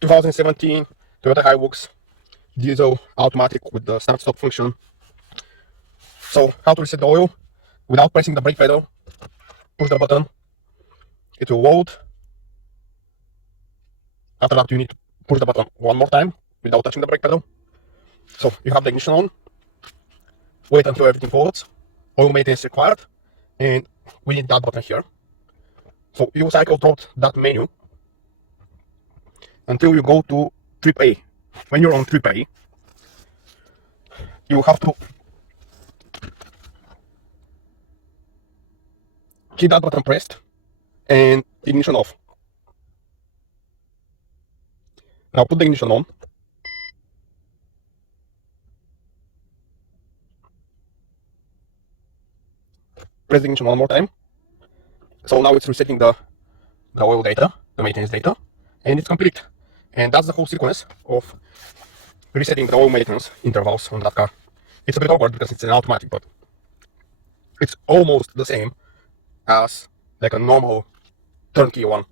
2017 Toyota Hilux diesel automatic with the start-stop function. So how to reset the oil without pressing the brake pedal? Push the button, it will load. After that, you need to push the button one more time without touching the brake pedal. So you have the ignition on, wait until everything loads, oil maintenance required, and we need that button here. So you cycle through that menu until you go to trip A. When you're on trip A, you have to keep that button pressed and ignition off. Now put the ignition on. Press the ignition one more time. So now it's resetting the oil data, the maintenance data, and it's complete. And that's the whole sequence of resetting the oil maintenance intervals on that car. It's a bit awkward because it's an automatic, but it's almost the same as like a normal turnkey one.